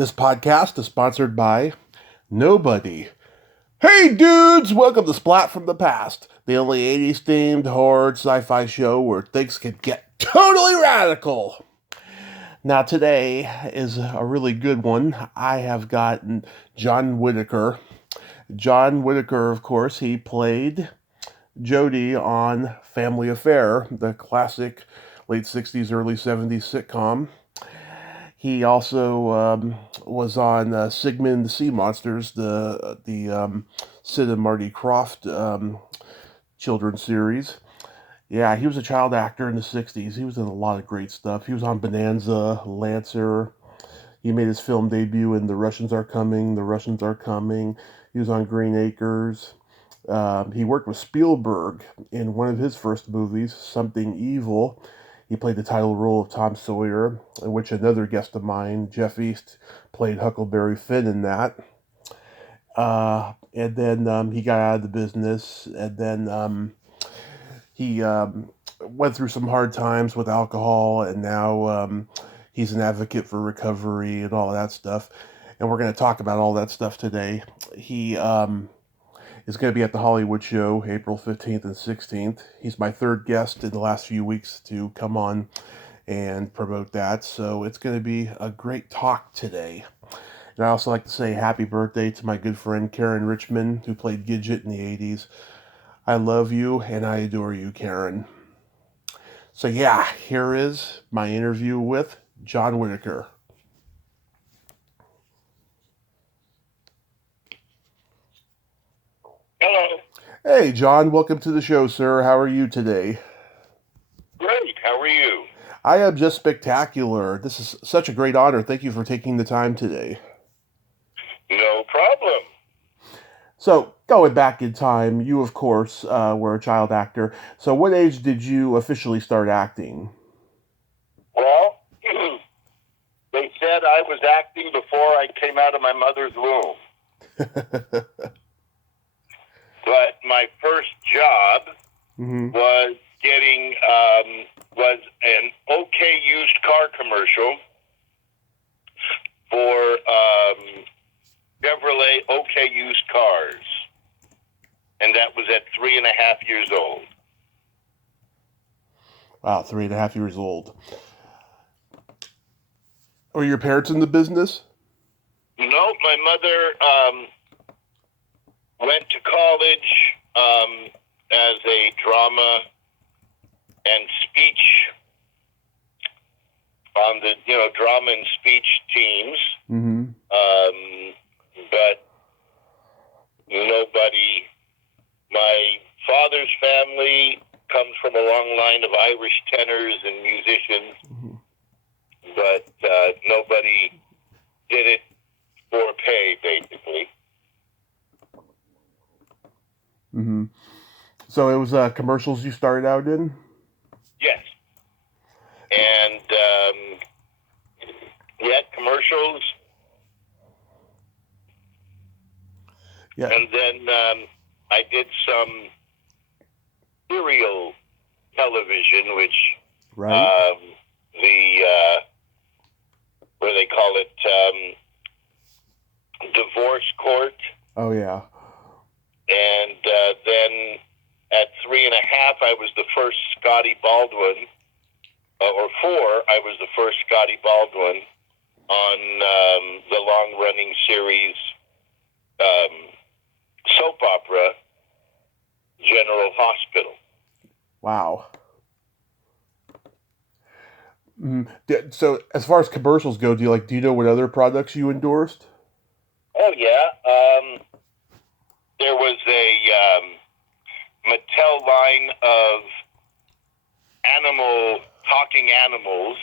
This podcast is sponsored by nobody. Hey dudes, welcome to Splat from the Past, the only 80s themed horror sci-fi show where things can get totally radical. Now today is a really good one. I have gotten John Whitaker. John Whitaker, of course, he played Jody on Family Affair, the classic late 60s, early 70s sitcom. He also was on Sigmund the Sea Monsters, the Sid and Marty Krofft children's series. Yeah, he was a child actor in the 60s. He was in a lot of great stuff. He was on Bonanza, Lancer. He made his film debut in The Russians Are Coming, The Russians Are Coming. He was on Green Acres. He worked with Spielberg in one of his first movies, Something Evil. He played the title role of Tom Sawyer, in which another guest of mine, Jeff East, played Huckleberry Finn in that. And then he got out of the business, and then he went through some hard times with alcohol, and now he's an advocate for recovery and all that stuff. And we're going to talk about all that stuff today. He is going to be at the Hollywood Show April 15th and 16th. He's my third guest in the last few weeks to come on and promote that. So it's going to be a great talk today. And I also like to say happy birthday to my good friend Karen Richmond, who played Gidget in the 80s. I love you and I adore you, Karen. So yeah, here is my interview with John Whitaker. Hello. Hey, John, welcome to the show, sir. How are you today? Great. How are you? I am just spectacular. This is such a great honor. Thank you for taking the time today. No problem. So, going back in time, you, of course, were a child actor. So, what age did you officially start acting? Well, they said I was acting before I came out of my mother's womb. But my first job was getting was an OK used car commercial for Chevrolet OK used cars, and that was at 3.5 years old. Wow, 3.5 years old. Were your parents in the business? No, my mother went to college as a drama and speech on the drama and speech teams. But nobody. My father's family comes from a long line of Irish tenors and musicians, but nobody did it for pay, basically. So it was commercials you started out in? Yes. And commercials. Yeah. And then I did some serial television, which right. Where they call it divorce court. Oh yeah. And then at 3.5, I was the first Scotty Baldwin, or 4, I was the first Scotty Baldwin on the long-running series soap opera General Hospital. Wow. So as far as commercials go, do you know what other products you endorsed? Oh yeah. There was a Mattel line of talking animals,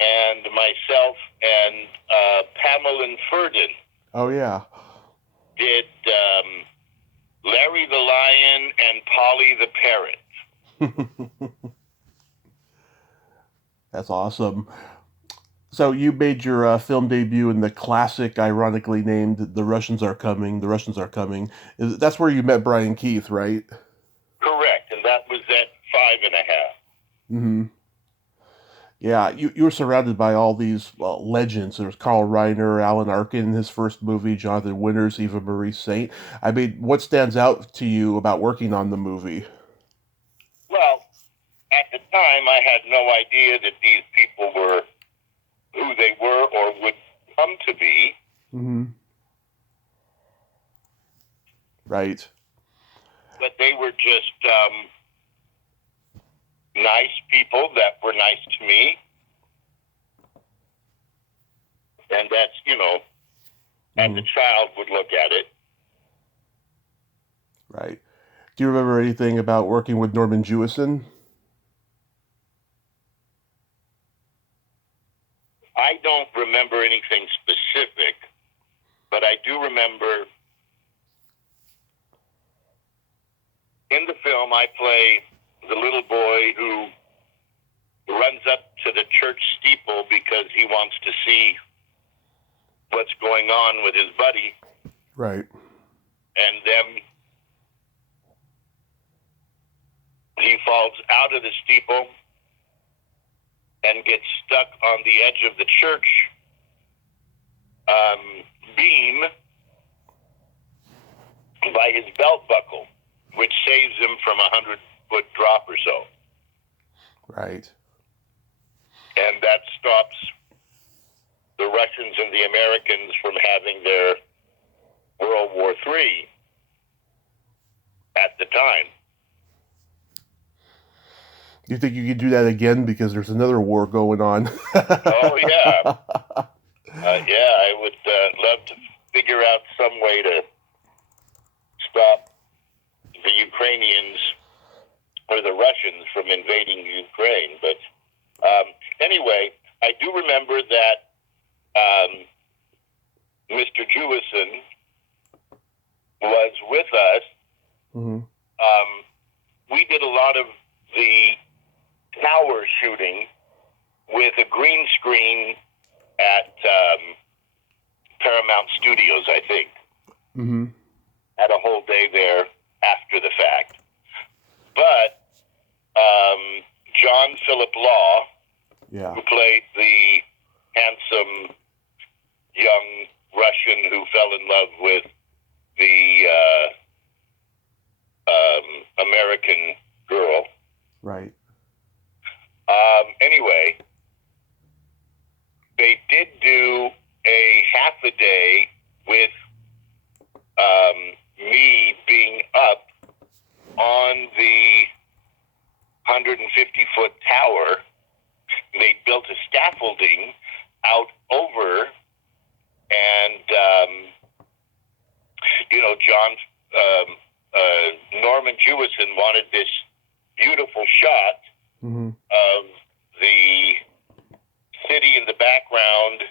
and myself and Pamela and Ferdin. Oh yeah. Did Larry the Lion and Polly the Parrot. That's awesome. So you made your film debut in the classic, ironically named The Russians Are Coming. The Russians Are Coming. That's where you met Brian Keith, right? Correct, and that was at 5.5. Yeah, you were surrounded by all these legends. There's Carl Reiner, Alan Arkin in his first movie, Jonathan Winters, Eva Marie Saint. I mean, what stands out to you about working on the movie? Well, at the time, I had no idea that these people were who they were or would come to be. Mm-hmm. Right. But they were just nice people that were nice to me. And that's, as a child would look at it. Right. Do you remember anything about working with Norman Jewison? I don't remember anything specific, but I do remember in the film I play the little boy who runs up to the church steeple because he wants to see what's going on with his buddy. Right. And then he falls out of the steeple and gets stuck on the edge of the church beam by his belt buckle, which saves him from a 100-foot drop or so. Right. And that stops the Russians and the Americans from having their World War III at the time. Do you think you could do that again because there's another war going on? Oh, yeah. I would love to figure out some way to stop the Ukrainians or the Russians from invading Ukraine. But anyway, I do remember that Mr. Jewison was with us. Mm-hmm. We did a lot of the tower shooting with a green screen at Paramount Studios, I think. Mm-hmm. Had a whole day there after the fact. But John Philip Law, who played the handsome young Russian who fell in love with the American girl. Right. Anyway, they did do a half a day with me being up on the 150-foot tower. They built a scaffolding out over, and Norman Jewison wanted this beautiful shot of the city in the background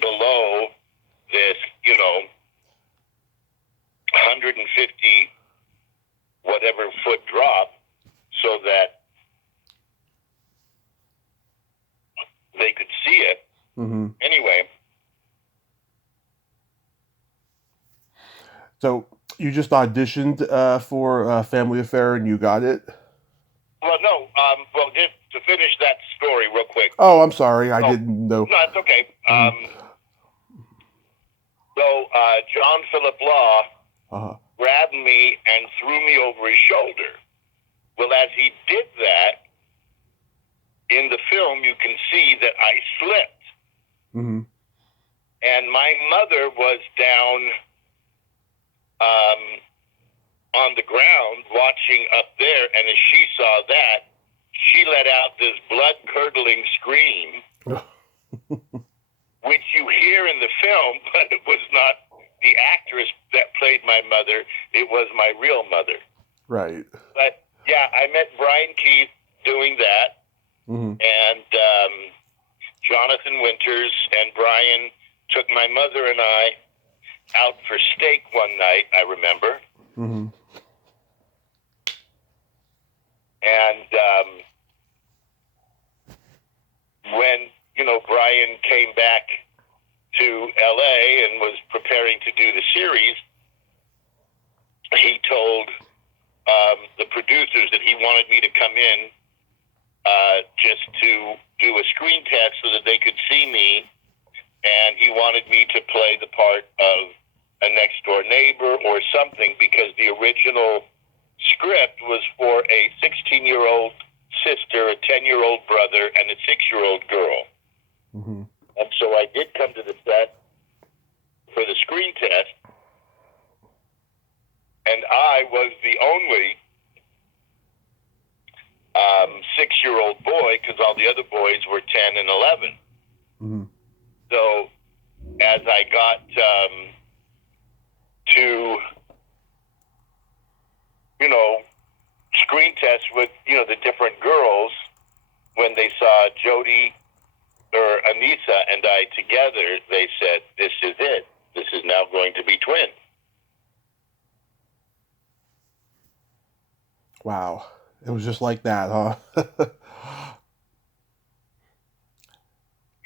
below this, 150 whatever foot drop, so that they could see it. Mm-hmm. Anyway. So you just auditioned for Family Affair and you got it? Well, no. Just to finish that story real quick. Oh, I'm sorry. I didn't know. No, it's okay. John Philip Law grabbed me and threw me over his shoulder. Well, as he did that, in the film, you can see that I slipped. Mm-hmm. And my mother was down on the ground watching up there, and as she saw that, she let out this blood-curdling scream, which you hear in the film, but it was not the actress that played my mother. It was my real mother. Right. But, yeah, I met Brian Keith doing that, and Jonathan Winters and Brian took my mother and I out for steak one night, I remember. Mm-hmm. And when, Brian came back to L.A. and was preparing to do the series, he told the producers that he wanted me to come in just to do a screen test so that they could see me, and he wanted me to play the part of a next-door neighbor or something, because the original script was for a 16-year-old sister, a 10-year-old brother, and a 6-year-old girl. Mm-hmm. And so I did come to the set for the screen test, and I was the only 6-year-old boy, because all the other boys were 10 and 11. Mm-hmm. So as I got to, screen test with, the different girls, when they saw Jody or Anissa and I together, they said, "This is it. This is now going to be twins." Wow. It was just like that, huh?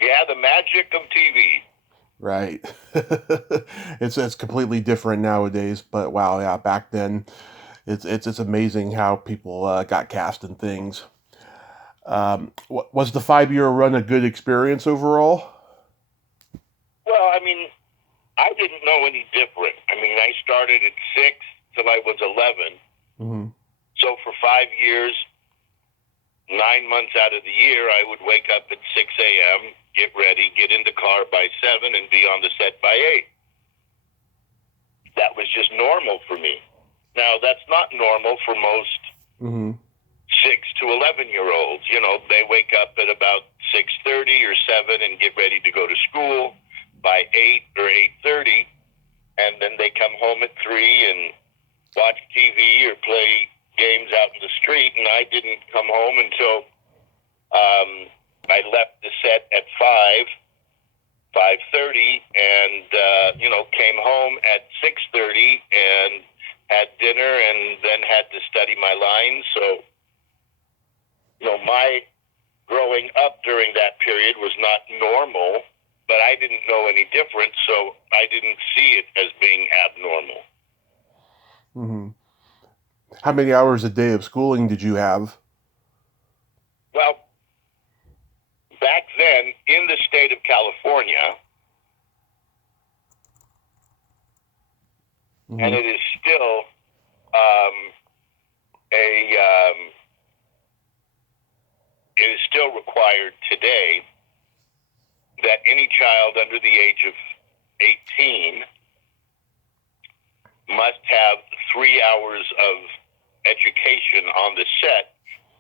Yeah, the magic of TV. Right. It's completely different nowadays, but wow, yeah, back then it's amazing how people got cast in things. Was the 5-year run a good experience overall? Well, I didn't know any different. I started at 6 till I was 11. Mm-hmm. So for 5 years, 9 months out of the year, I would wake up at 6 a.m., get ready, get in the car by 7, and be on the set by 8. That was just normal for me. Now, that's not normal for most Mm-hmm. 6 to 11-year-olds. They wake up at about 6:30 or 7 and get ready to go to school by 8 or 8:30, and then they come home at 3 and watch TV or play games out in the street. And I didn't come home until I left the set at 5:30, and came home at 6:30 and had dinner, and then had to study my lines. So, my growing up during that period was not normal, but I didn't know any different, so I didn't see it as being abnormal. Mm-hmm. How many hours a day of schooling did you have? Well, back then, in the state of California, Mm-hmm. and it is still it is still required today that any child under the age of 18 must have 3 hours of education on the set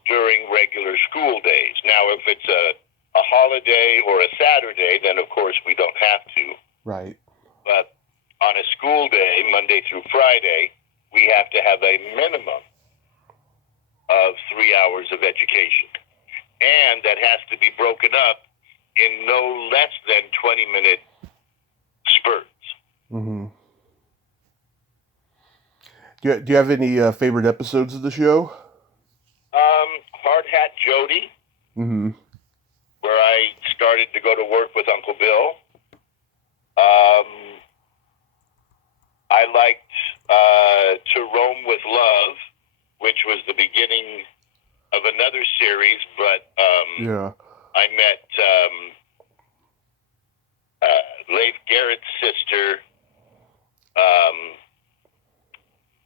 during regular school days. Now, if it's a holiday or a Saturday, then of course we don't have to. Right. But on a school day, Monday through Friday, we have to have a minimum of 3 hours of education. And that has to be broken up in no less than 20-minute spurts. Mm-hmm. Do you have any favorite episodes of the show? Hard Hat Jody, Mm-hmm. where I started to go to work with Uncle Bill. I liked To Roam with Love, which was the beginning of another series, but Yeah. I met Leif Garrett's sister.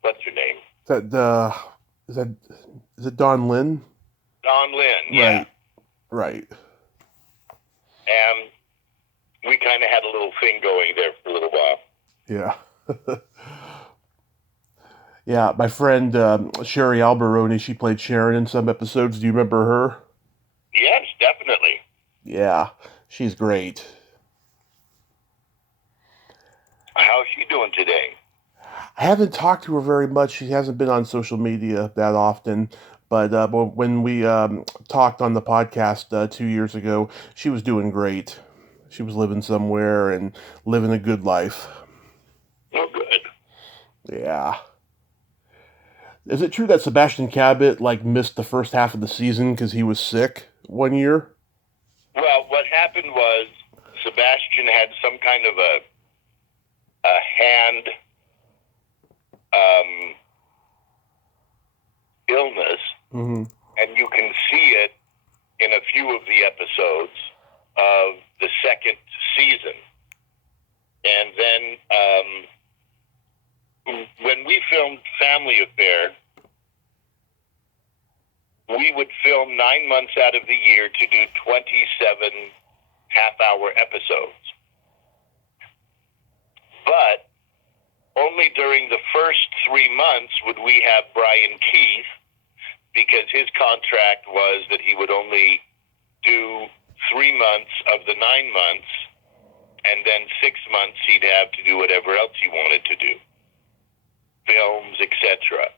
What's her name? Is it Dawn Lynn? Dawn Lynn, yeah. Right. And we kind of had a little thing going there for a little while. Yeah. Yeah, my friend Sherry Alberoni, she played Sharon in some episodes. Do you remember her? Yes, definitely. Yeah, she's great. How's she doing today? I haven't talked to her very much. She hasn't been on social media that often. But when we talked on the podcast 2 years ago, she was doing great. She was living somewhere and living a good life. Oh, good. Yeah. Is it true that Sebastian Cabot missed the first half of the season because he was sick one year? Well, what happened was Sebastian had some kind of a hand illness, Mm-hmm. and you can see it in a few of the episodes of the second season. And then when we filmed Family Affair, we would film 9 months out of the year to do 27 half-hour episodes. But only during the first 3 months would we have Brian Keith, because his contract was that he would only do 3 months of the 9 months, and then 6 months he'd have to do whatever else he wanted to do, films, etc.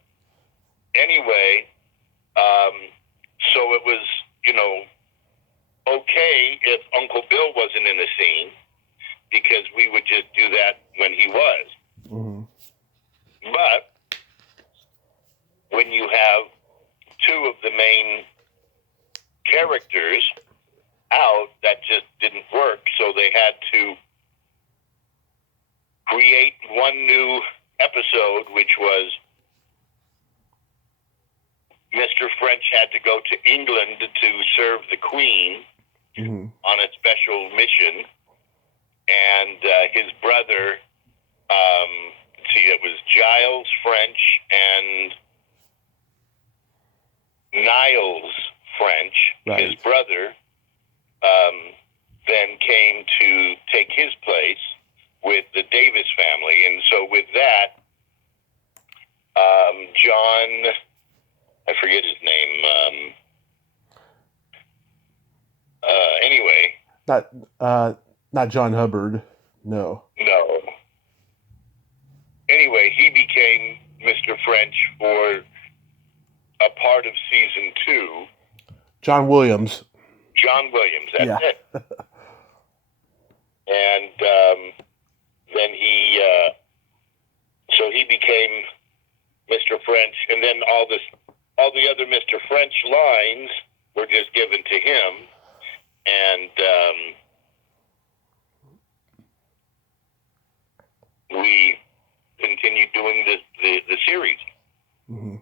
Anyway, so it was, okay if Uncle Bill wasn't in the scene, because we would just do that when he was. Mm-hmm. But when you have two of the main characters out, that just didn't work, so they had to create one new episode, which was Mr. French had to go to England to serve the Queen Mm-hmm. on a special mission, and his brother, it was Giles French and Niles French, right. His brother, then came to take his place with the Davis family. And so with that, John, I forget his name, anyway. Not John Hubbard, no. No. Anyway, he became Mr. French for a part of season 2. John Williams. John Williams, that's it. And then so he became Mr. French, and then all the other Mr. French lines were just given to him, and we continued doing the series. Mm-hmm.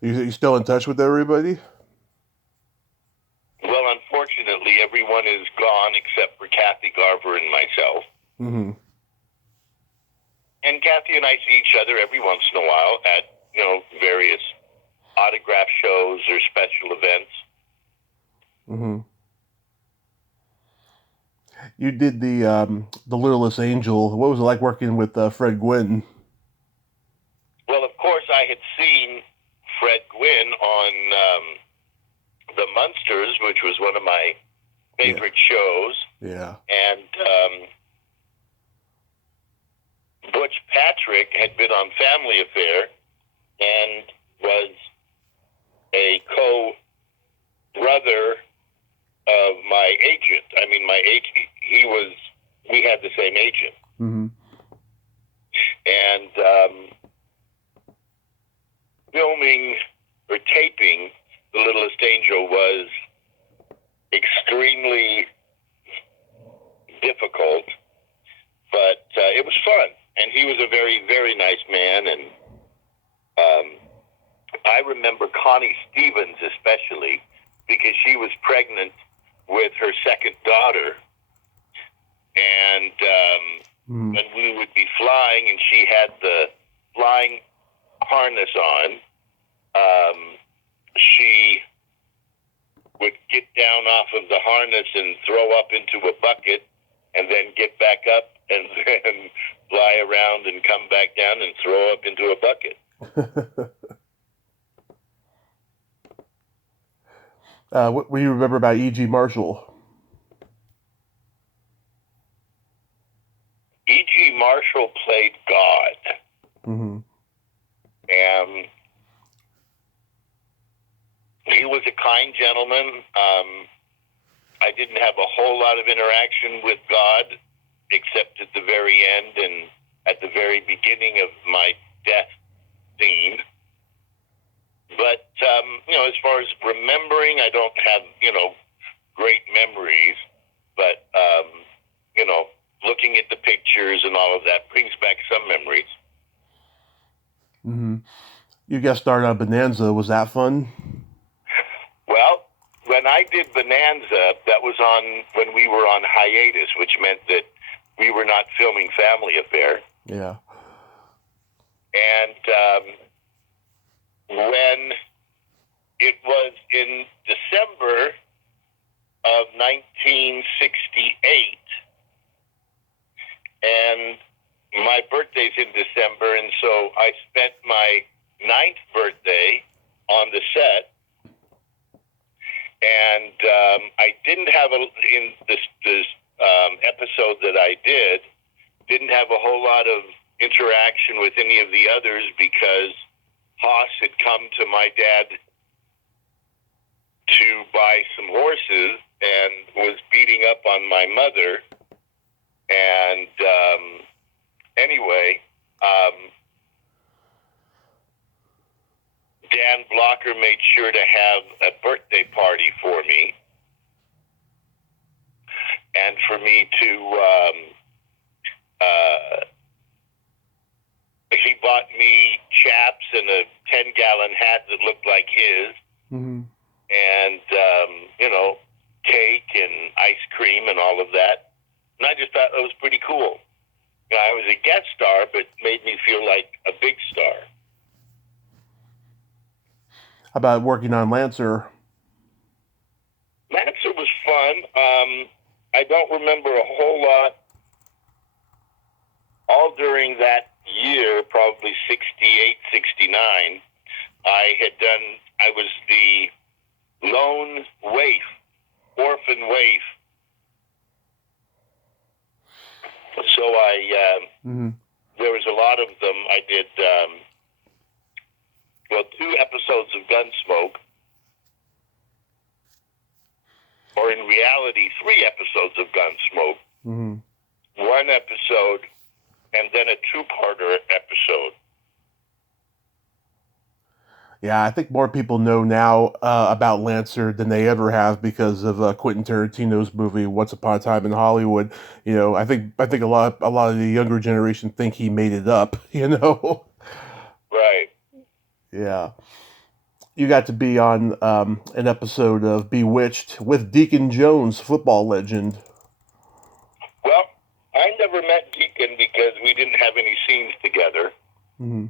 You still in touch with everybody? Well, unfortunately, everyone is gone except for Kathy Garver and myself. Mm-hmm. And Kathy and I see each other every once in a while at, various autograph shows or special events. Mm-hmm. You did the Littlest Angel. What was it like working with Fred Gwynn? Well, of course, I had seen Fred Gwynn on The Munsters, which was one of my favorite shows. Yeah. And Butch Patrick had been on Family Affair and was a co-brother of my agent. I mean, we had the same agent. Mm-hmm. And filming or taping The Littlest Angel was extremely difficult, but it was fun. And he was a very, very nice man. And I remember Connie Stevens especially, because she was pregnant with her second daughter. And when we would be flying and she had the flying harness on, she would get down off of the harness and throw up into a bucket, and then get back up and then fly around and come back down and throw up into a bucket. What do you remember about E.G. Marshall? E.G. Marshall played God. Mm-hmm. And he was a kind gentleman. I didn't have a whole lot of interaction with God, except at the very end and at the very beginning of my death scene. But, as far as remembering, I don't have, great memories. But, looking at the pictures and all of that brings back some memories. Mm-hmm. You guest starred on Bonanza. Was that fun? I did Bonanza, that was on when we were on hiatus, which meant that we were not filming Family Affair. Yeah. And when it was in December of 1968, and my birthday's in December, and so I spent my 9th birthday on the set. And I didn't have in this episode that I didn't have a whole lot of interaction with any of the others because Haas had come to my dad to buy some horses and was beating up on my mother. And anyway, Dan Blocker made sure to have a birthday party for me and for me to, he bought me chaps and a 10-gallon hat that looked like his, Mm-hmm. and, cake and ice cream and all of that. And I just thought that was pretty cool. I was a guest star, but made me feel like a big star. How about working on Lancer? Lancer was fun. I don't remember a whole lot. All during that year, probably 68, 69, I was the lone waif, orphan waif. So there was a lot of them. I did, 2 episodes of Gunsmoke, or in reality, 3 episodes of Gunsmoke, Mm-hmm. 1 episode, and then a 2-parter episode. Yeah, I think more people know now about Lancer than they ever have because of Quentin Tarantino's movie Once Upon a Time in Hollywood. I think a lot of the younger generation think he made it up. Right. Yeah. You got to be on an episode of Bewitched with Deacon Jones, football legend. Well, I never met Deacon because we didn't have any scenes together. Mm-hmm.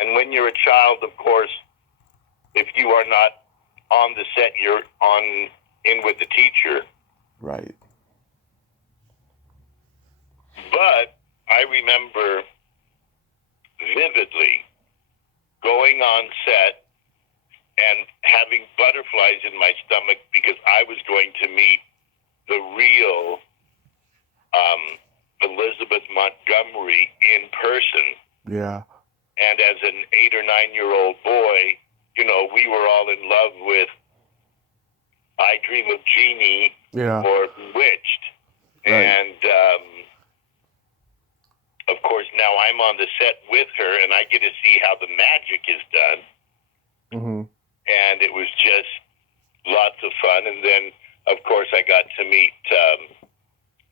And when you're a child, of course, if you are not on the set, you're in with the teacher. Right. But I remember vividly going on set and having butterflies in my stomach because I was going to meet the real Elizabeth Montgomery in person. Yeah. And as an 8 or 9-year-old boy, we were all in love with I Dream of Jeannie or Bewitched. Right. And, of course, now I'm on the set with her, and I get to see how the magic is done. Mm-hmm. And it was just lots of fun. And then, of course, I got to meet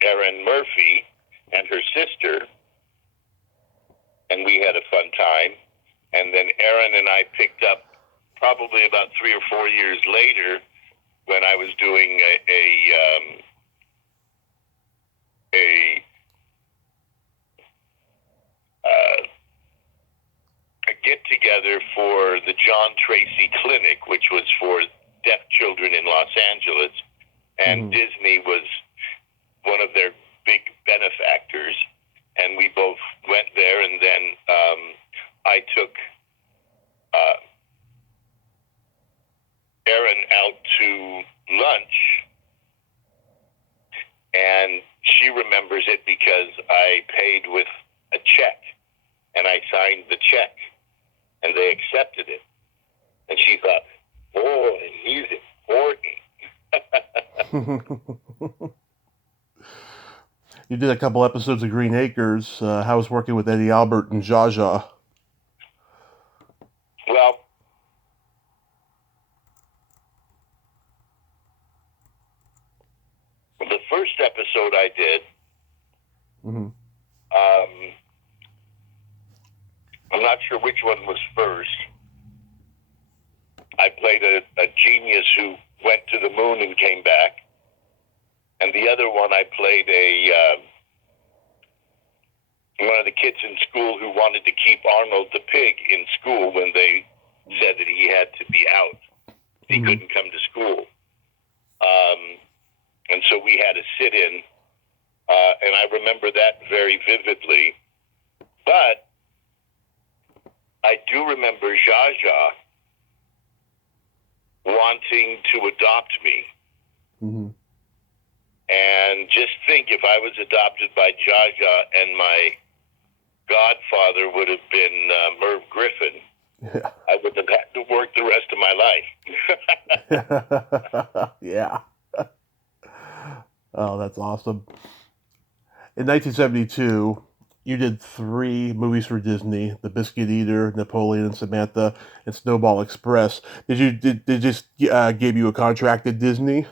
Erin Murphy and her sister, and we had a fun time. And then Erin and I picked up probably about 3 or 4 years later when I was doing a get-together for the John Tracy Clinic, which was for deaf children in Los Angeles. And Disney was one of their big benefactors. And we both went there, and then I took Erin out to lunch, and she remembers it because I paid with a check, and I signed the check, and they accepted it. And she thought, boy, he's important. You did a couple episodes of Green Acres. How was working with Eddie Albert and Zsa Zsa? Well, the first episode I did, I'm not sure which one was first. I played a genius who went to the moon and came back. And the other one, I played one of the kids in school who wanted to keep Arnold the pig in school when they said that he had to be out. He couldn't come to school. And so we had a sit-in, and I remember that very vividly. But I do remember Zsa Zsa wanting to adopt me. Mm-hmm. And just think, if I was adopted by Zsa Zsa and my godfather would have been Merv Griffin, Yeah. I would have had to work the rest of my life. Yeah. Oh, that's awesome. In 1972, you did 3 movies for Disney: The Biscuit Eater, Napoleon and Samantha, and Snowball Express. Did they just give you a contract at Disney?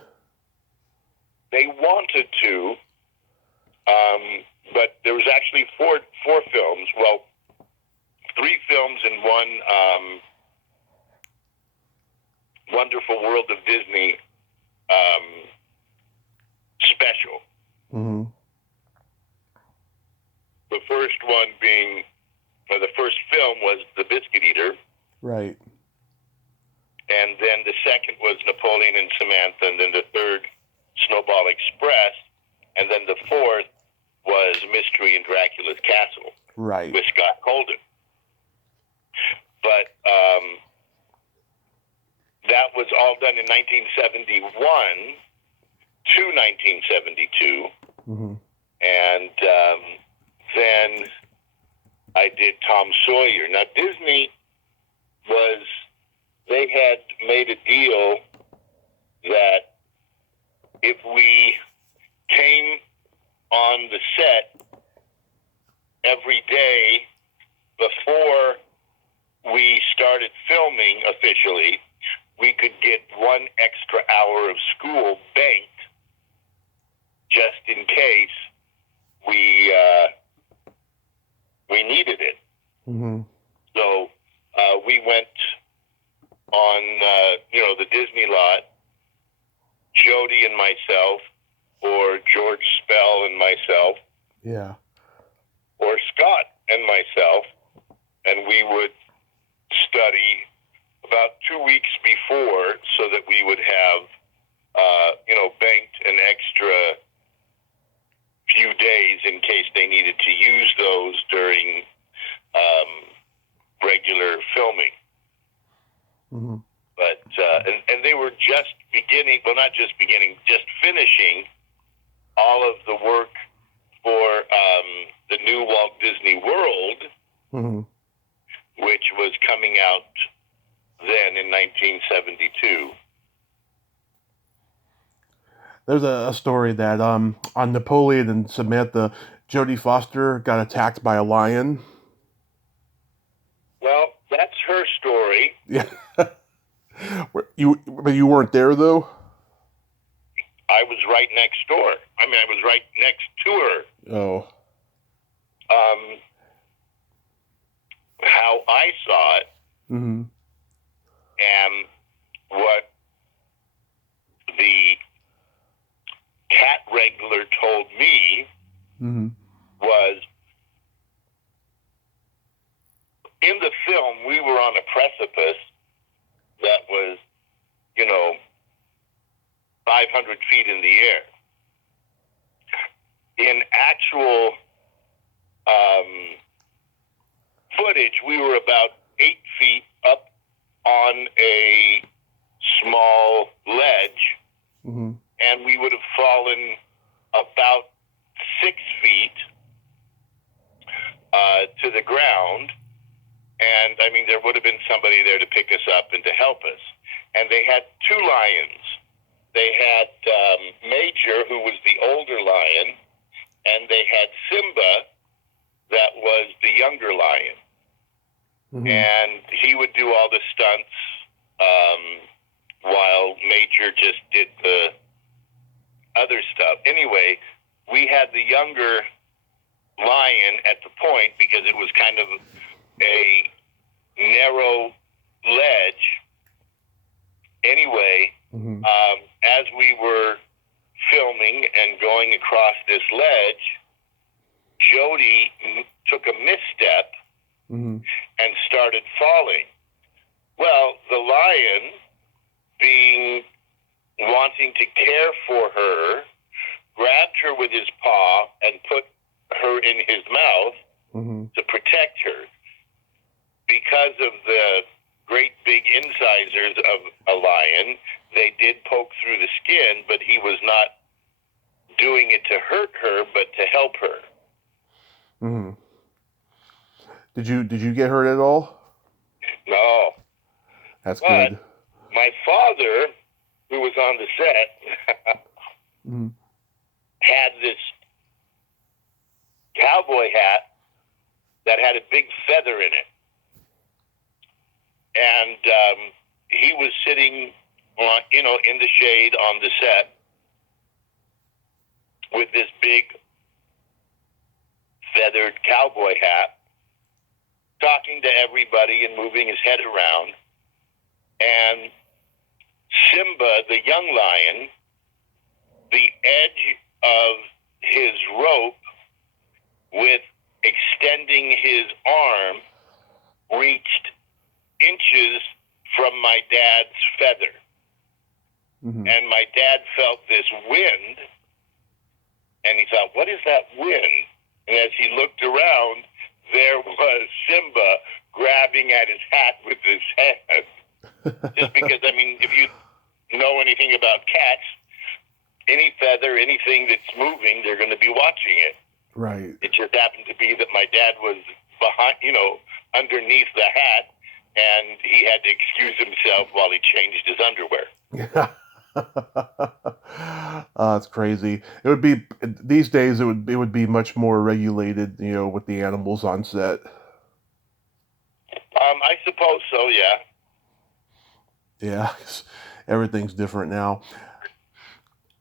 They wanted to, but there was actually four films. Well, 3 films and one Wonderful World of Disney special. Mm-hmm. The first one being, or the first film was The Biscuit Eater. Right. And then the second was Napoleon and Samantha, and then the third, Snowball Express, and then the fourth was Mystery in Dracula's Castle. Right. With Scott Colden. But that was all done in 1971 to 1972. Mm-hmm. And then I did Tom Sawyer. Now, Disney they had made a deal that if we came on the set every day before we started filming officially, we could get 1 extra hour of school banked just in case we needed it. Mm-hmm. So we went on, the Disney lot, Jody and myself, or George Spell and myself, Yeah. or Scott and myself, and we would study about 2 weeks before so that we would have, banked an extra few days in case they needed to use those during regular filming. Mm-hmm. But, and they were just finishing all of the work for the new Walt Disney World, Mm-hmm. which was coming out then in 1972. There's a story that on Napoleon and Samantha, Jodie Foster got attacked by a lion. Well, that's her story. Yeah. But you weren't there though? I was right next door. I mean, I was right next to her. Oh. How I saw it, Mm-hmm. and what the cat wrangler told me Mm-hmm. was, in the film, we were on a precipice that was, 500 feet in the air. In actual footage, we were about 8 feet up on a small ledge, Mm-hmm. and we would have fallen about 6 feet to the ground. And, I mean, there would have been somebody there to pick us up and to help us. And they had 2 lions. They had Major, who was the older lion, and they had Simba, that was the younger lion. Mm-hmm. And he would do all the stunts while Major just did the other stuff. Anyway, we had the younger lion at the point because it was kind of a narrow ledge. Anyway, Mm-hmm. As we were filming and going across this ledge, Jody took a misstep Mm-hmm. and started falling. Well, the lion, being wanting to care for her, grabbed her with his paw and put her in his mouth Mm-hmm. to protect her. Because of the great big incisors of a lion, they did poke through the skin, but he was not doing it to hurt her, but to help her. Mm-hmm. Did you get hurt at all? No. That's But good. my father, who was on the set, Mm-hmm. had this cowboy hat that had a big feather in it. And he was sitting on, in the shade on the set with this big feathered cowboy hat, talking to everybody and moving his head around. And Simba, the young lion, the edge of his rope with extending his arm reached inches from my dad's feather. Mm-hmm. And my dad felt this wind, and he thought, what is that wind? And as he looked around, there was Simba grabbing at his hat with his hand. Just because, if you know anything about cats, any feather, anything that's moving, they're going to be watching it. Right. It just happened to be that my dad was behind, underneath the hat, and he had to excuse himself while he changed his underwear. It's crazy. It would be these days. It would be much more regulated, with the animals on set. I suppose so. Yeah. Yeah, 'cause everything's different now.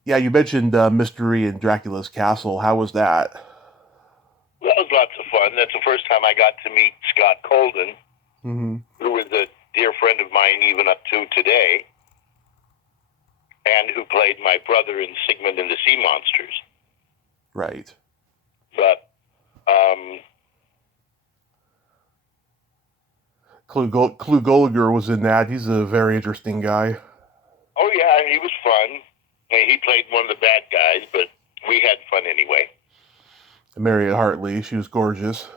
Yeah, you mentioned Mystery in Dracula's Castle. How was that? That was lots of fun. That's the first time I got to meet Scott Colden, Mm-hmm. who was a dear friend of mine even up to today, and who played my brother in Sigmund and the Sea Monsters. Right. But Clu Gulager was in that. He's a very interesting guy. oh yeah, he was fun. He played one of the bad guys, but we had fun anyway. Mariette Hartley, she was gorgeous.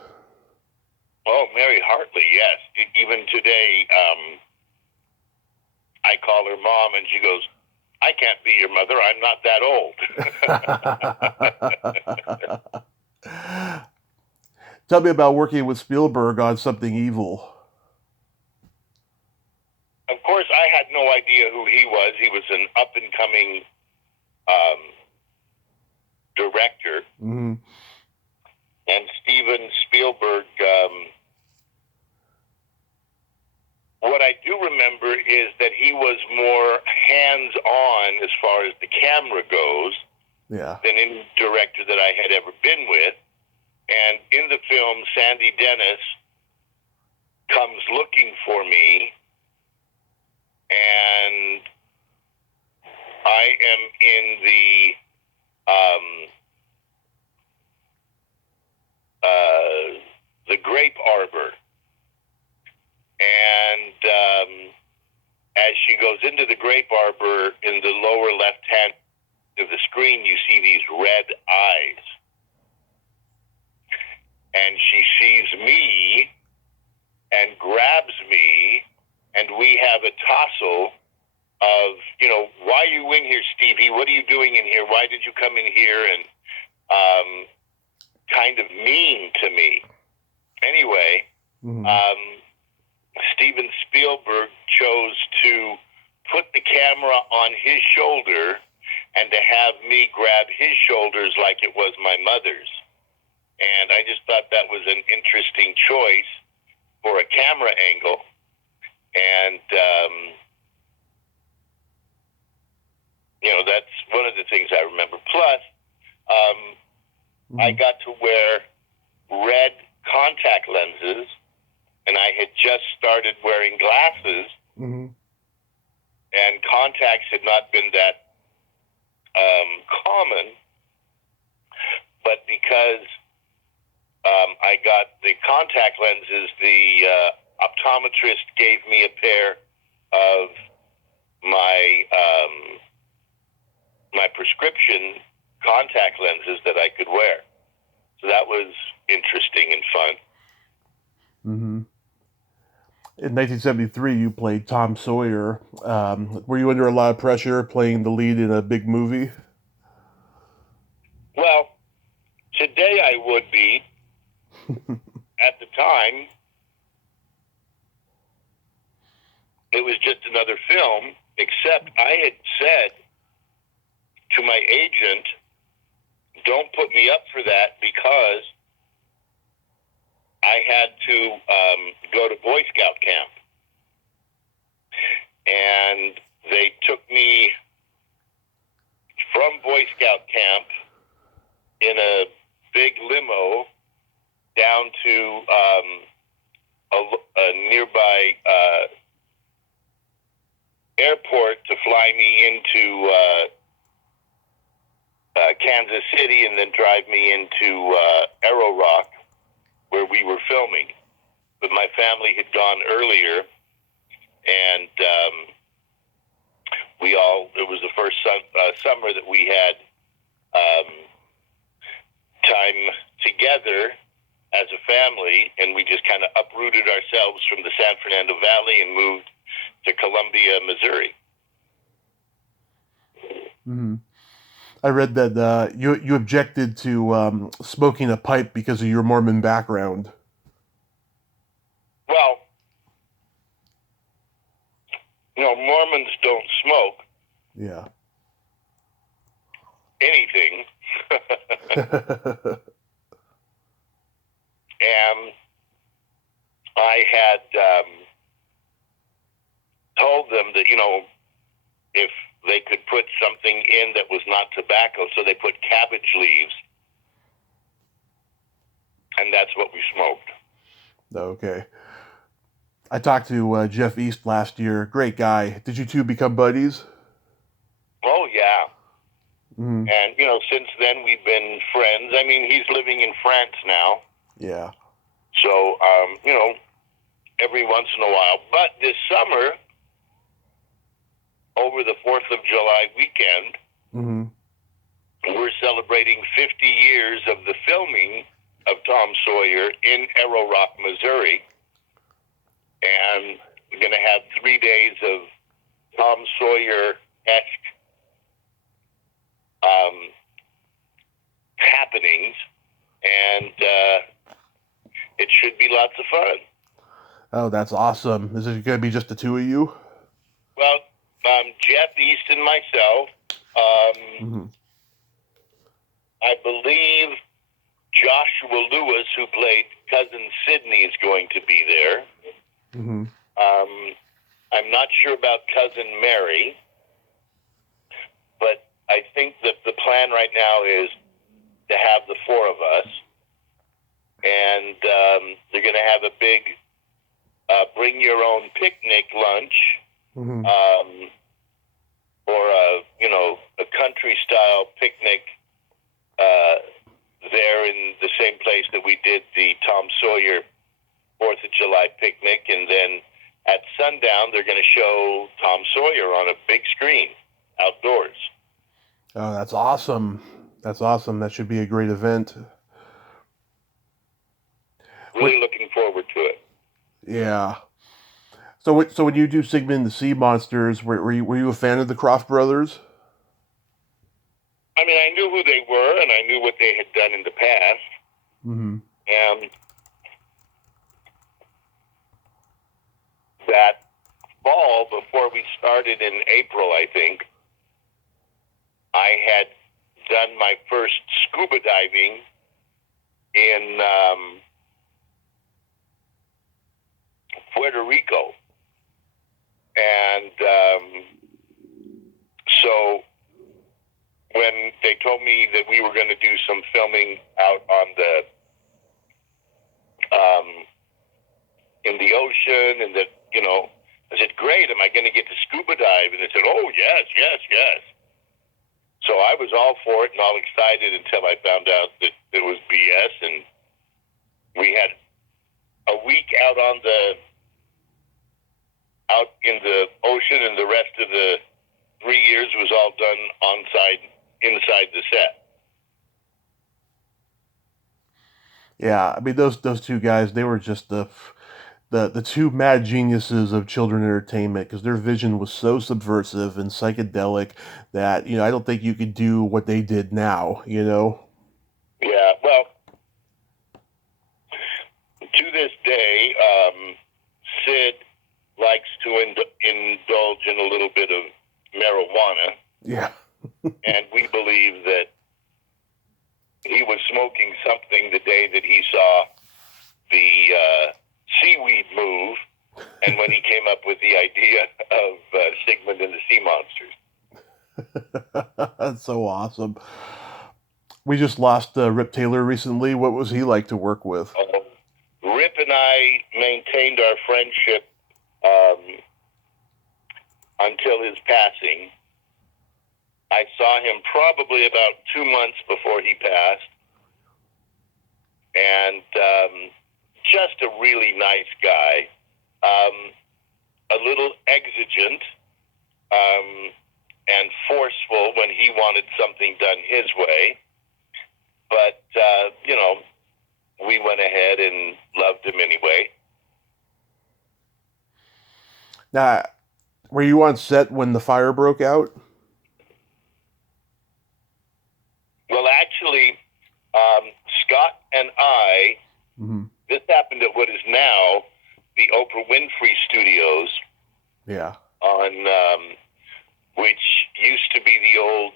Oh, Mary Hartley, yes. Even today, I call her mom, and she goes, I can't be your mother. I'm not that old. Tell me about working with Spielberg on Something Evil. Of course, I had no idea who he was. He was an up-and-coming director. Mm-hmm. And Steven Spielberg, what I do remember is that he was more hands-on as far as the camera goes Yeah. than any director that I had ever been with. And in the film, Sandy Dennis comes looking for me, and I am in the grape arbor. And as she goes into the grape arbor, in the lower left hand of the screen, you see these red eyes. And she sees me and grabs me, and we have a tussle of, why are you in here, Stevie? What are you doing in here? Why did you come in here? And kind of mean to me. Anyway, Mm-hmm. Steven Spielberg chose to put the camera on his shoulder and to have me grab his shoulders like it was my mother's. And I just thought that was an interesting choice for a camera angle. And, that's one of the things I remember. Plus, I got to wear red contact lenses, and I had just started wearing glasses. Mm-hmm. and contacts had not been that common, but because I got the contact lenses, the optometrist gave me a pair of my my prescription contact lenses that I could wear. So that was interesting and fun. Mm-hmm. In 1973, you played Tom Sawyer. Were you under a lot of pressure playing the lead in a big movie? Well, today I would be. At the time, it was just another film, except I had said to my agent, don't put me up for that because I had to go to Boy Scout camp. And they took me from Boy Scout camp in a big limo down to a nearby airport to fly me into Kansas City and then drive me into Arrow Rock, where we were filming. But my family had gone earlier, and it was the first summer that we had time together as a family, and we just kind of uprooted ourselves from the San Fernando Valley and moved to Columbia, Missouri. Mm-hmm. I read that you objected to smoking a pipe because of your Mormon background. Well, Mormons don't smoke. Yeah. Anything. And I had told them that, if they could put something in that was not tobacco, so they put cabbage leaves, and that's what we smoked. Okay. I talked to Jeff East last year. Great guy. Did you two become buddies? Oh, yeah. Mm-hmm. And, since then we've been friends. I mean, he's living in France now. Yeah. So, every once in a while. But this summer, over the 4th of July weekend, mm-hmm. we're celebrating 50 years of the filming of Tom Sawyer in Arrow Rock, Missouri. And we're going to have 3 days of Tom Sawyer-esque happenings, and it should be lots of fun. Oh, that's awesome. Is it going to be just the two of you? Well, Jeff East and myself. Mm-hmm. I believe Joshua Lewis, who played Cousin Sidney, is going to be there. Mm-hmm. I'm not sure about Cousin Mary, but I think that the plan right now is to have the 4 of us, and they're going to have a big bring your own picnic lunch, mm-hmm. or a country style picnic there in the same place that we did the Tom Sawyer 4th of July picnic, and then at sundown they're going to show Tom Sawyer on a big screen outdoors. Oh, that's awesome. That's awesome. That should be a great event. Really looking forward to it. Yeah. So when you do Sigmund the Sea Monsters, were you a fan of the Krofft Brothers? I mean, I knew who they were, and I knew what they had done in the past. Mm-hmm. And that fall, before we started in April, I think, I had done my first scuba diving in Puerto Rico. And so when they told me that we were going to do some filming out on the in the ocean, and that I said, great, am I going to get to scuba dive? And they said, oh, yes, yes, yes. So I was all for it and all excited until I found out that it was BS, and we had a week out in the ocean, and the rest of the 3 years was all done inside the set. Yeah, I mean those two guys, they were just the two mad geniuses of children entertainment because their vision was so subversive and psychedelic that I don't think you could do what they did now. Yeah, well, to this day, Sid likes to indulge in a little bit of marijuana. Yeah. And we believe that he was smoking something the day that he saw the seaweed move, and when he came up with the idea of Sigmund and the Sea Monsters. That's so awesome. We just lost Rip Taylor recently. What was he like to work with? Rip and I maintained our friendship until his passing. I saw him probably about 2 months before he passed, and just a really nice guy, a little exigent and forceful when he wanted something done his way, but, we went ahead and loved him anyway. Now, were you on set when the fire broke out? Well, actually, Scott and I, this happened at what is now the Oprah Winfrey Studios. Yeah. On, which used to be the old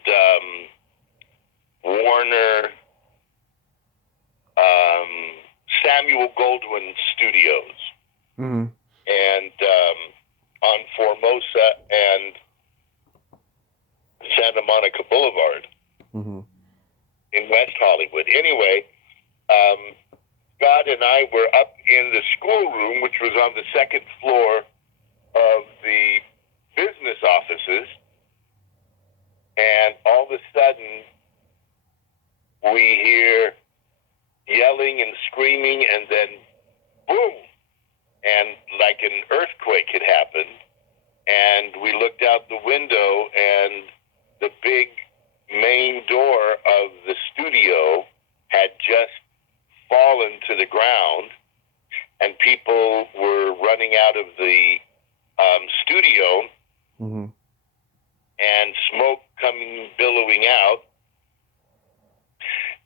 Warner Samuel Goldwyn Studios. Mm-hmm. And on Formosa and Santa Monica Boulevard. Mm-hmm. In West Hollywood. Anyway, Scott and I were up in the schoolroom, which was on the second floor of the business offices, and all of a sudden we hear yelling and screaming, and then boom, and like an earthquake had happened, and we looked out the window, and the big main door of the studio had just fallen to the ground, and people were running out of the studio, and smoke coming billowing out,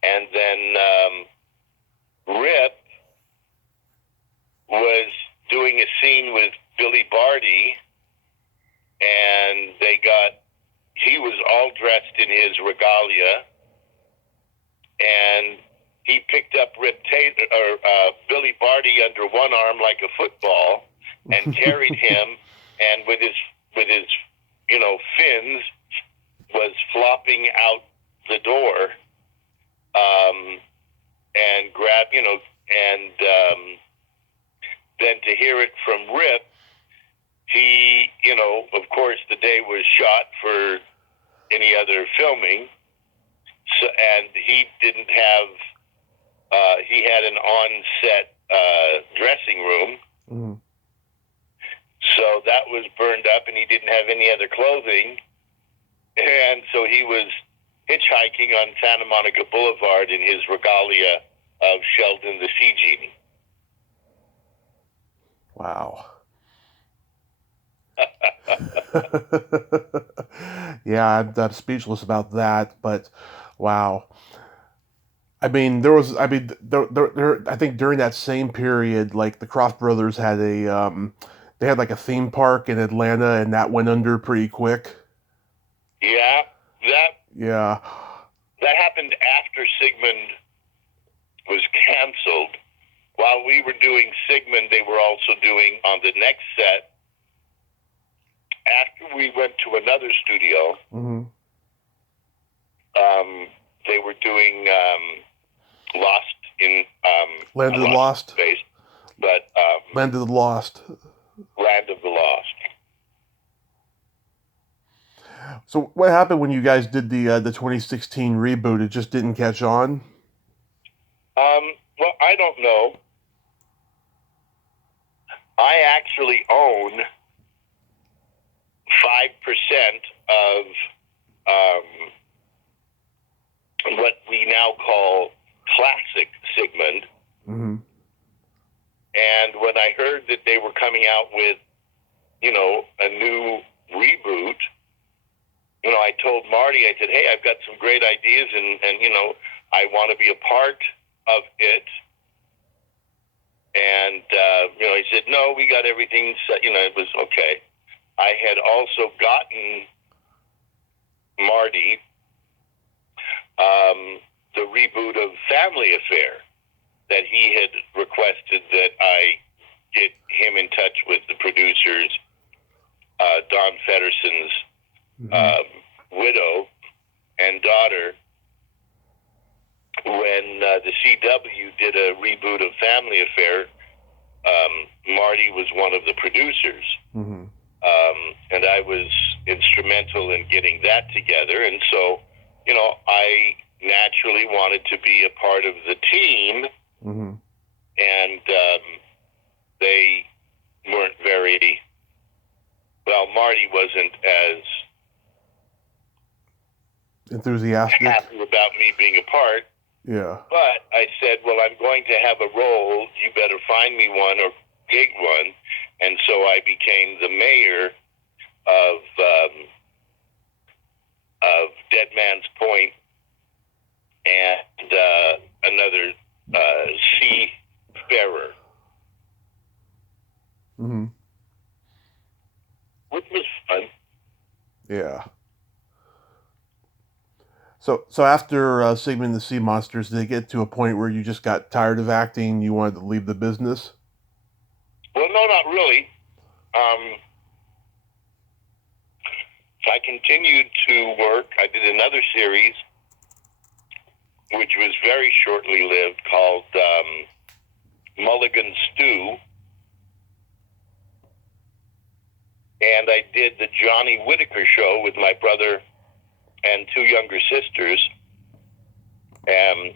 and then Rip was doing a scene with Billy Barty, and he was all dressed in his regalia, and he picked up Rip Taylor, or Billy Barty under one arm like a football, and carried him, and with his fins, was flopping out the door, and grab, and then to hear it from Rip, he, of course, the day was shot for any other filming, so, and he didn't have, he had an on-set dressing room, so that was burned up, and he didn't have any other clothing, and so he was hitchhiking on Santa Monica Boulevard in his regalia of Sheldon the Sea Genie. Wow. Yeah, I'm speechless about that, but wow. I mean, there, I think during that same period, like the Krofft Brothers had they had like a theme park in Atlanta, and that went under pretty quick. Yeah, Yeah. That happened after Sigmund was canceled. While we were doing Sigmund, they were also doing on the next set. After we went to another studio, they were doing Lost in Land of the Lost. Space, but Land of the Lost. Land of the Lost. So what happened when you guys did the 2016 reboot? It just didn't catch on? Well, I don't know. I actually own 5% of what we now call classic Sigmund. Mm-hmm. And when I heard that they were coming out with, a new reboot, I told Marty, I said, hey, I've got some great ideas and I want to be a part of it. And, he said, no, we got everything set, it was okay. I had also gotten Marty the reboot of Family Affair that he had requested that I get him in touch with the producers, Don Fedderson's widow and daughter, when the CW did a reboot of Family Affair. Marty was one of the producers. Mm-hmm. And I was instrumental in getting that together. And so, I naturally wanted to be a part of the team. Mm-hmm. And they weren't very, well, Marty wasn't as enthusiastic, happy about me being a part. Yeah. But I said, well, I'm going to have a role. You better find me one or get one. And so I became the mayor of Dead Man's Point and another seafarer, Mm-hmm. which was fun. Yeah. So after Sigmund the Sea Monsters, did it get to a point where you just got tired of acting and you wanted to leave the business? Well, no, not really. I continued to work. I did another series, which was very shortly lived, called Mulligan Stew. And I did the Johnny Whitaker show with my brother and two younger sisters. And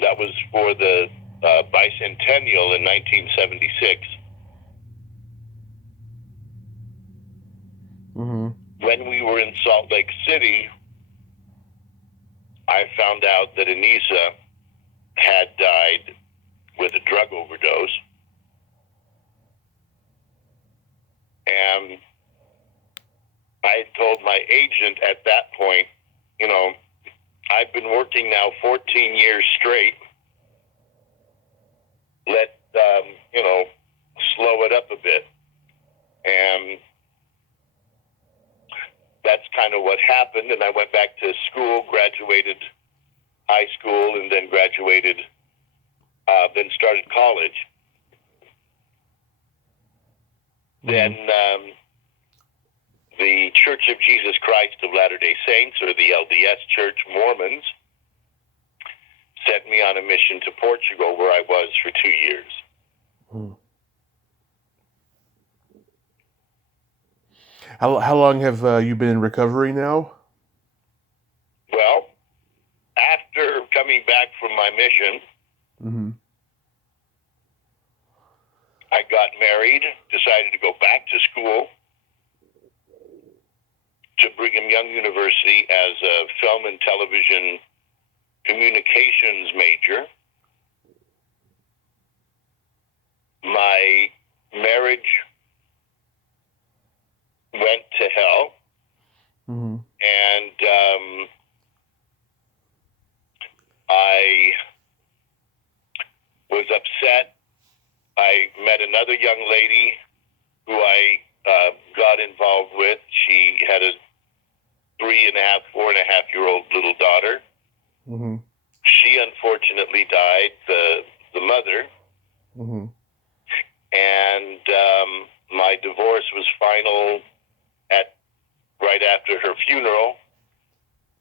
that was for the bicentennial in 1976. Mm-hmm. When we were in Salt Lake City, I found out that Anissa had died with a drug overdose. And I had told my agent at that point, I've been working now 14 years straight. Let, slow it up a bit. And that's kind of what happened. And I went back to school, graduated high school, and then graduated, then started college. Then the Church of Jesus Christ of Latter-day Saints, or the LDS Church, Mormons, sent me on a mission to Portugal, where I was for 2 years. Mm. How long have you been in recovery now? Well, after coming back from my mission, Mm-hmm. I got married, decided to go back to school to Brigham Young University as a film and television communications major. My marriage went to hell. Mm-hmm. And I was upset. I met another young lady who I got involved with. She had a 4.5-year-old little daughter. Mm-hmm. She unfortunately died, the mother. Mm-hmm. And my divorce was final right after her funeral.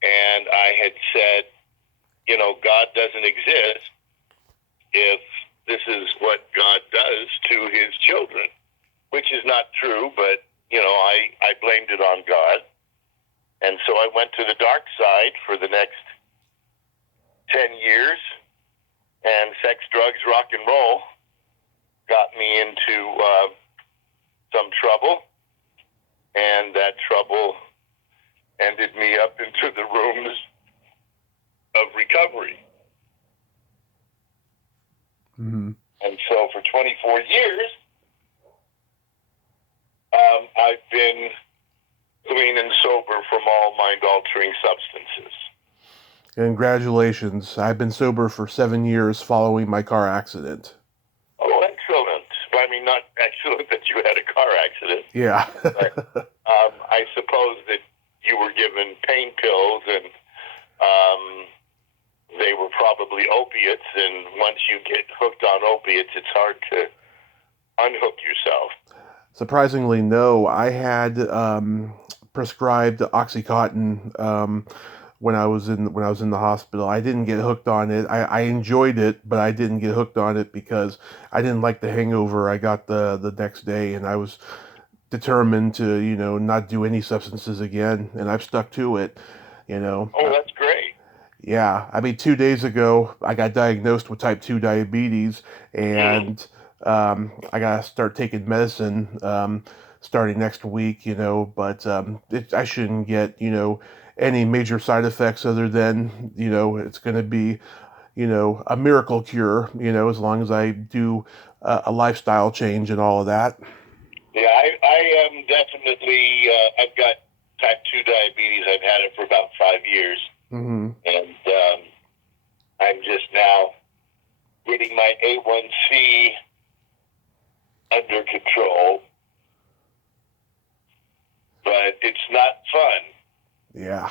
And I had said, God doesn't exist if this is what God does to his children, which is not true, but, I blamed it on God. And so I went to the dark side for the next 10 years, and sex, drugs, rock and roll got me into some trouble, and that trouble ended me up into the rooms of recovery. Mm-hmm. And so for 24 years, I've been clean and sober from all mind-altering substances. Congratulations. I've been sober for 7 years following my car accident. Oh, excellent. Well, I mean, not excellent that you had a car accident. Yeah. But, I suppose that you were given pain pills, and they were probably opiates, and once you get hooked on opiates, it's hard to unhook yourself. Surprisingly, no. I had prescribed OxyContin when I was in the hospital. I didn't get hooked on it. I enjoyed it, but I didn't get hooked on it because I didn't like the hangover I got the next day, and I was determined to not do any substances again, and I've stuck to it. Oh, that's great. Yeah, I mean, 2 days ago, I got diagnosed with type 2 diabetes, and I got to start taking medicine starting next week, but I shouldn't get, any major side effects other than, it's going to be, a miracle cure, as long as I do a lifestyle change and all of that. Yeah, I am definitely, I've got type 2 diabetes. I've had it for about 5 years. Mm-hmm. And I'm just now getting my A1C under control. But it's not fun. Yeah.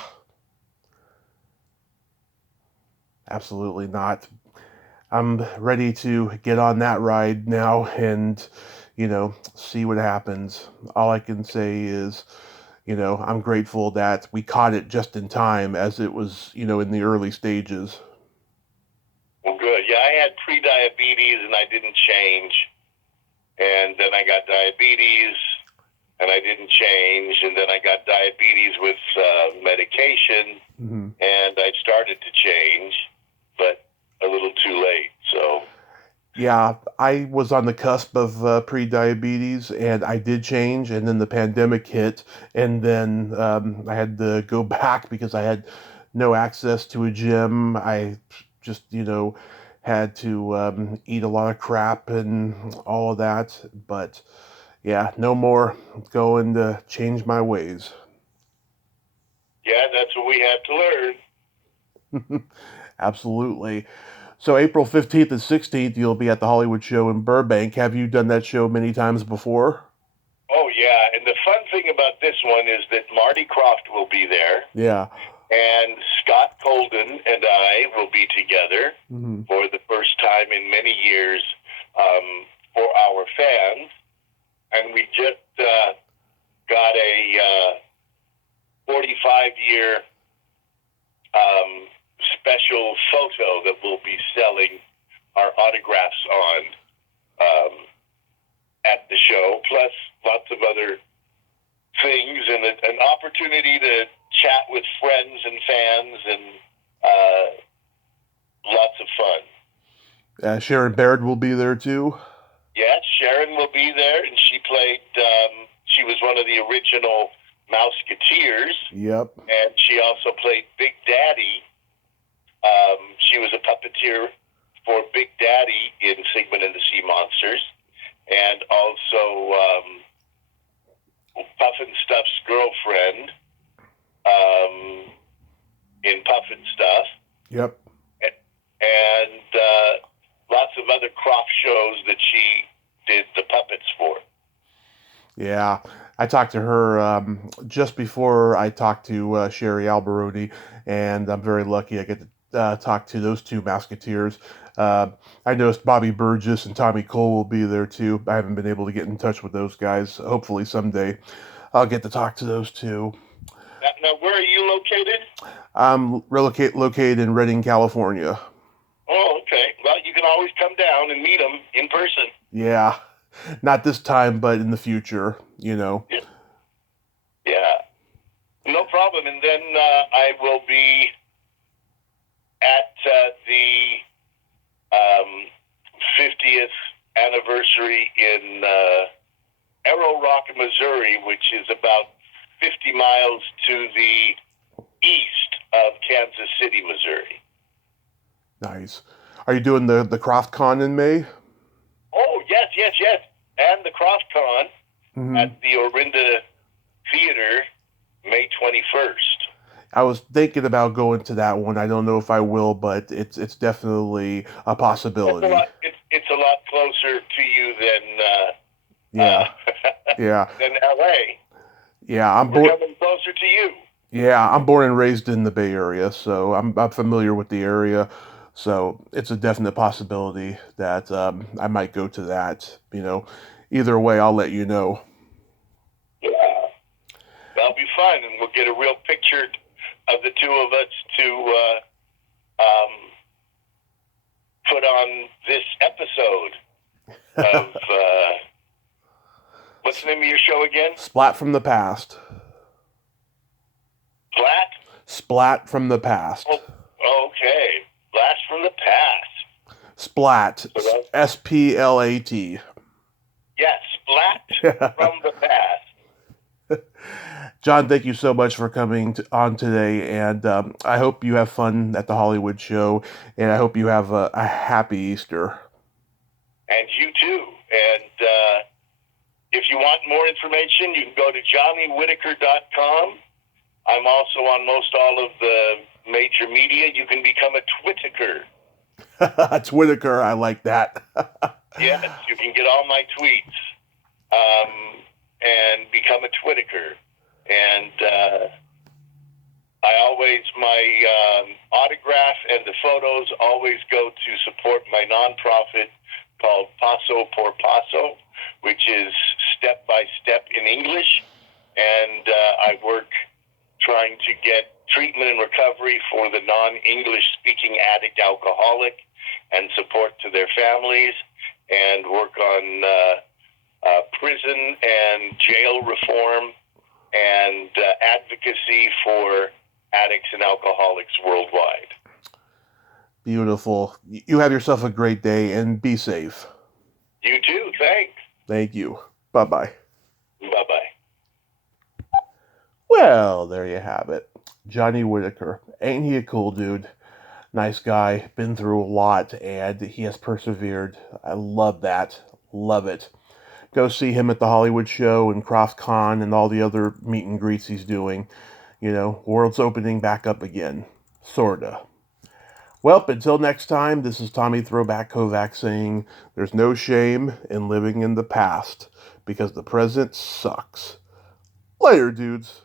Absolutely not. I'm ready to get on that ride now and, see what happens. All I can say is, I'm grateful that we caught it just in time as it was, in the early stages. Well, good. Yeah, I had pre-diabetes and I didn't change. And then I got diabetes and I didn't change. And then I got diabetes with medication, and I started to change, but a little too late. So. Yeah, I was on the cusp of pre-diabetes, and I did change, and then the pandemic hit, and then I had to go back because I had no access to a gym. I just, had to eat a lot of crap and all of that. But yeah, no more going to change my ways. Yeah, that's what we have to learn. Absolutely. So April 15th and 16th, you'll be at the Hollywood Show in Burbank. Have you done that show many times before? Oh, yeah. And the fun thing about this one is that Marty Krofft will be there. Yeah. And Scott Colden and I will be together for the first time in many years for our fans. And we just got a 45-year special photo that we'll be selling our autographs on at the show, plus lots of other things, and an opportunity to chat with friends and fans, and lots of fun. Sharon Baird will be there too? Yes, Sharon will be there, and she played, she was one of the original Mouseketeers. Yep. And she also played Big Daddy. She was a puppeteer for Big Daddy in Sigmund and the Sea Monsters, and also Puffin Stuff's girlfriend in Puffin Stuff. Yep. And lots of other Krofft shows that she did the puppets for. Yeah, I talked to her just before I talked to Sherry Alberoni, and I'm very lucky I get to talk to those two Mouseketeers. I noticed Bobby Burgess and Tommy Cole will be there too. I haven't been able to get in touch with those guys. Hopefully someday I'll get to talk to those two. Now where are you located? I'm located in Redding, California. Oh, okay. Well, you can always come down and meet them in person. Yeah, not this time, but in the future, Yeah. No problem. And then I will be at the 50th anniversary in Arrow Rock, Missouri, which is about 50 miles to the east of Kansas City, Missouri. Nice. Are you doing the Krofft Con in May? Oh, yes. And the Krofft Con Mm-hmm. at the Orinda Theater, May 21st. I was thinking about going to that one. I don't know if I will, but it's definitely a possibility. It's a lot closer to you than yeah. than LA. Yeah, We're coming closer to you. Yeah, I'm born and raised in the Bay Area, so I'm familiar with the area. So it's a definite possibility that I might go to that. Either way, I'll let you know. Yeah, that'll be fun, and we'll get a real picture of the two of us to put on this episode of what's the name of your show again? Splat from the Past. Splat? Splat from the Past. Oh, okay. Blast from the Past. Splat. Splat. Yes, Splat from the Past. John, thank you so much for coming on today, and I hope you have fun at the Hollywood show, and I hope you have a happy Easter. And you too. And if you want more information, you can go to JohnnyWhitaker.com. I'm also on most all of the major media. You can become a Twittiker. Whitaker, I like that. Yes, you can get all my tweets and become a Twittiker. And my autograph and the photos always go to support my nonprofit called Paso por Paso, which is step by step in English. And I work trying to get treatment and recovery for the non-English speaking addict alcoholic and support to their families, and work on prison and jail reform and advocacy for addicts and alcoholics worldwide. Beautiful. You have yourself a great day, and be safe. You too. Thanks. Thank you. Bye-bye. Bye-bye. Well, there you have it. Johnny Whitaker. Ain't he a cool dude? Nice guy. Been through a lot, and he has persevered. I love that. Love it. Go see him at the Hollywood show and Krofft Con and all the other meet and greets he's doing. World's opening back up again. Sorta. Well, until next time, this is Tommy Throwback Kovac saying there's no shame in living in the past because the present sucks. Later, dudes.